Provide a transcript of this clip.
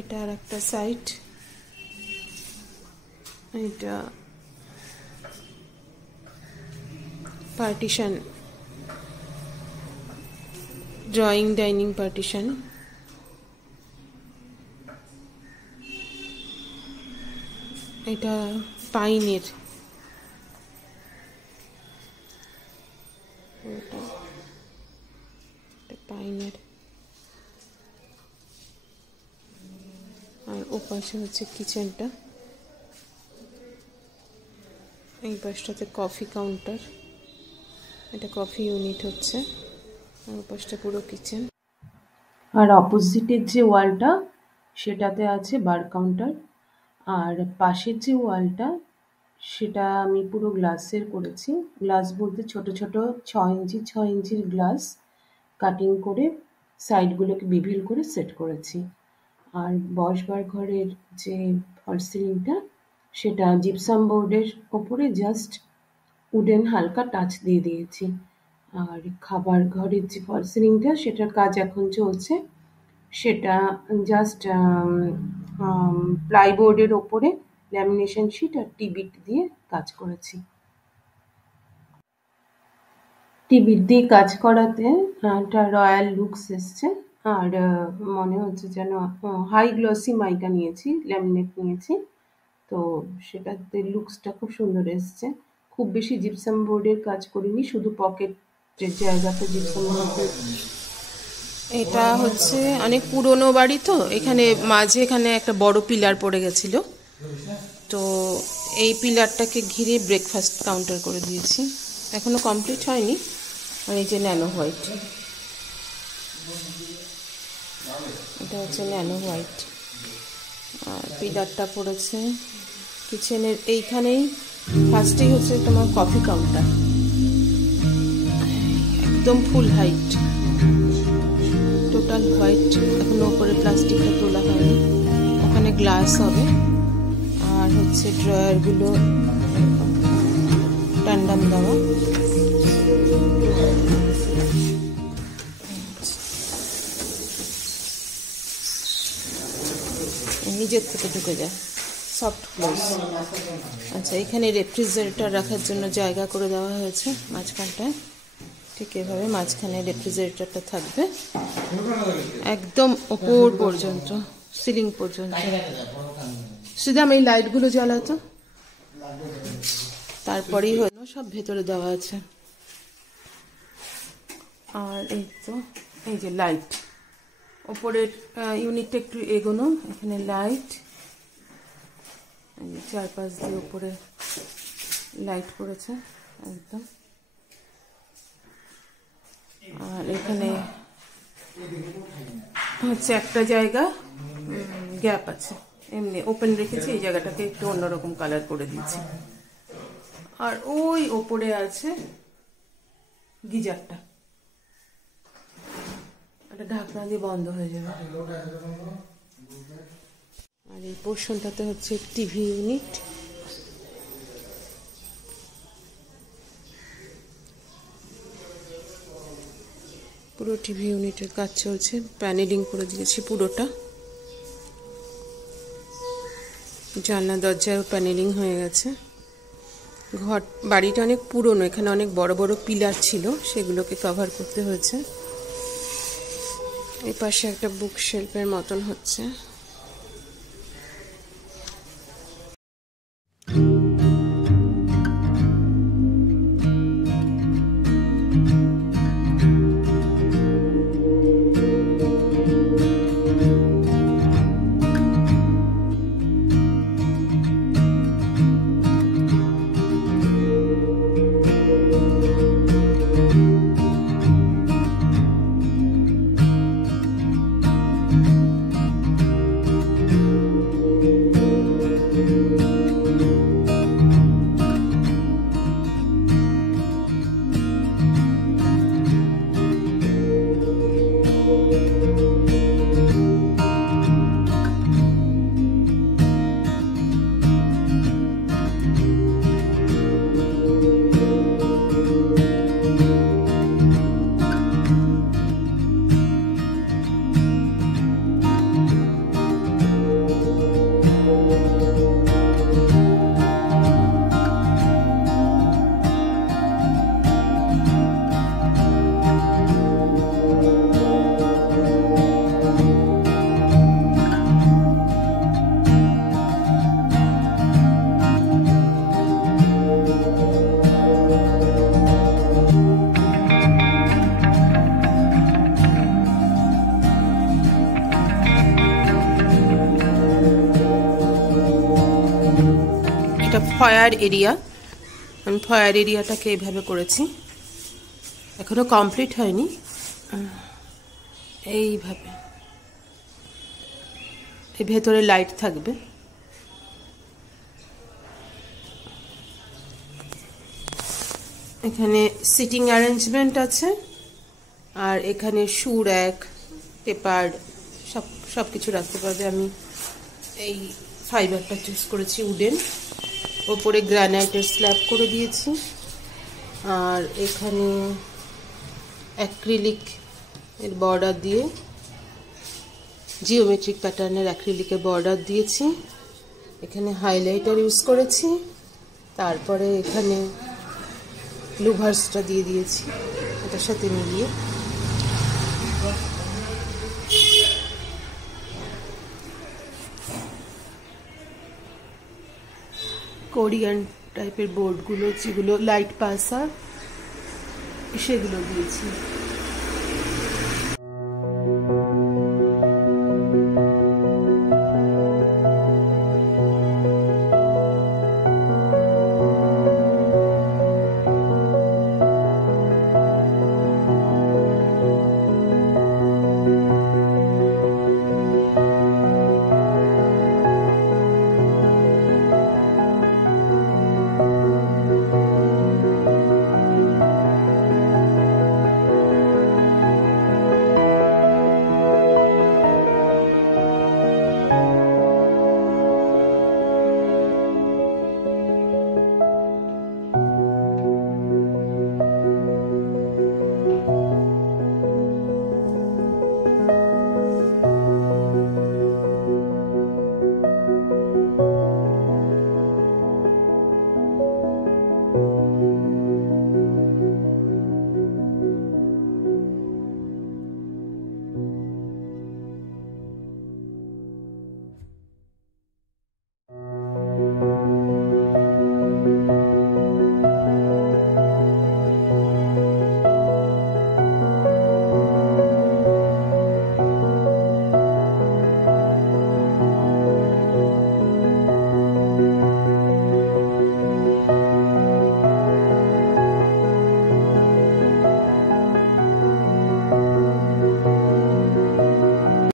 এটা আর একটা সাইট, এটা পার্টিশন, ড্রয়িং ডাইনিং পার্টিশন। এটা পাইনের, পাইনের। আর ওপাশে হচ্ছে কিচেনটা, এই পাশটাতে কফি কাউন্টার, এটা কফি ইউনিট হচ্ছে, আর ওপাশটা পুরো কিচেন। আর অপোজিটের যে ওয়ালটা সেটাতে আছে বার কাউন্টার, আর পাশের যে ওয়ালটা সেটা আমি পুরো গ্লাসের করেছি। গ্লাস বলতে ছোট ছোট 6 ইঞ্চির গ্লাস কাটিং করে সাইডগুলোকে বিভিল করে সেট করেছি। আর বসবার ঘরের যে ফল সিলিংটা সেটা জিপসাম বোর্ডের ওপরে জাস্ট উডেন হালকা টাচ দিয়ে দিয়েছি। আর খাবার ঘরের যে ফল সিলিংটা সেটার কাজ এখন চলছে, সেটা জাস্ট প্লাইবোর্ডের ওপরে ল্যামিনেশন শিট আর টিবিট দিয়ে কাজ করেছি। টিবিট দিয়ে কাজ করাতে একটা রয়্যাল লুকস এসছে, আর মনে হচ্ছে যেন হাই গ্লসি মাইকা নিয়েছি, ল্যামিনেট নিয়েছি, তো সেটাতে লুকসটা খুব সুন্দর এসছে। খুব বেশি জিপসাম বোর্ডের কাজ করিনি, শুধু পকেটের জায়গাতে জিপসাম বোর্ড। এটা হচ্ছে অনেক পুরনো বাড়ি, তো এখানে মাঝে এখানে একটা বড় পিলার পড়ে গেছিল, তো এই পিলারটাকে ঘিরে ব্রেকফাস্ট কাউন্টার করে দিয়েছি। এখনো কমপ্লিট হয়নি। আর এই যে ন্যানো হোয়াইট, এটা হচ্ছে ন্যানো হোয়াইট। আর পিলারটা পড়েছে কিচেনের এইখানেই। ফার্স্টেই হচ্ছে তোমার কফি কাউন্টার, একদম ফুল হাইট, টোটাল হোয়াইট। এখনো উপরে প্লাস্টিকটা তোলা হয়নি, ওখানে গ্লাস হবে। আর হচ্ছে ড্রয়ারগুলো ট্যান্ডাম দেওয়া। নিজের থেকে ঢুকে যায়, সফট ক্লোজ। আচ্ছা, এখানে রেফ্রিজারেটর রাখার জন্য জায়গা করে দেওয়া হয়েছে মাঝখানটায়। ঠিক এভাবে মাঝখানে রেফ্রিজারেটরটা থাকবে একদম ওপর পর্যন্ত, সিলিং পর্যন্ত। সুদাম এই লাইটগুলো জ্বালাতো, তারপরেই হলো সব ভেতরে দেওয়া আছে। আর এই তো এই যে লাইট, ওপরের ইউনিটটা একটু এগোনো, এখানে লাইট চারপাশ দিয়ে উপরে লাইট পড়েছে একদম। আর এখানে হচ্ছে একটা জায়গা গ্যাপ আছে, এমনি ওপেন রেখেছি, এই জায়গাটাকে একটু অন্যরকম কালার করে দিয়েছি। আর ওই ওপরে আছে গিজারটা, এটা ঢাকনা দিয়ে বন্ধ হয়ে যাবে। আর এই পোর্শনটাতে হচ্ছে টিভি ইউনিট। পুরো টিভি ইউনিটের কাজ চলছে, প্যানেলিং করে দিয়েছি পুরোটা। জানলা দরজায়ও প্যানেলিং হয়ে গেছে। বাড়িটা অনেক পুরনো, এখানে অনেক বড় বড় পিলার ছিল, সেগুলোকে কভার করতে হয়েছে। এই পাশে একটা বুক শেলফের মতন হচ্ছে। ফয়ার এরিয়া, আমি ফয়ার এরিয়াটাকে এইভাবে করেছি, এখনো কমপ্লিট হয়নি। এইভাবে এই ভেতরে লাইট থাকবে। এখানে সিটিং অ্যারেঞ্জমেন্ট আছে, আর এখানে শু র্যাক, পেপার সব কিছু রাখতে পারবে। আমি এই ফাইবারটা চুজ করেছি, উডেন, ওপরে গ্রানাইটের স্ল্যাব করে দিয়েছি। আর এখানে অ্যাক্রিলিক এর বর্ডার দিয়ে, জিওমেট্রিক প্যাটার্নের অ্যাক্রিলিকের বর্ডার দিয়েছি। এখানে হাইলাইটার ইউজ করেছি, তারপরে এখানে লুভার্সটা দিয়ে দিয়েছি এটার সাথে মিলিয়ে। কোরিয়ান টাইপের বোর্ডগুলো যেগুলো লাইট পাসার, সেগুলো দিয়েছি।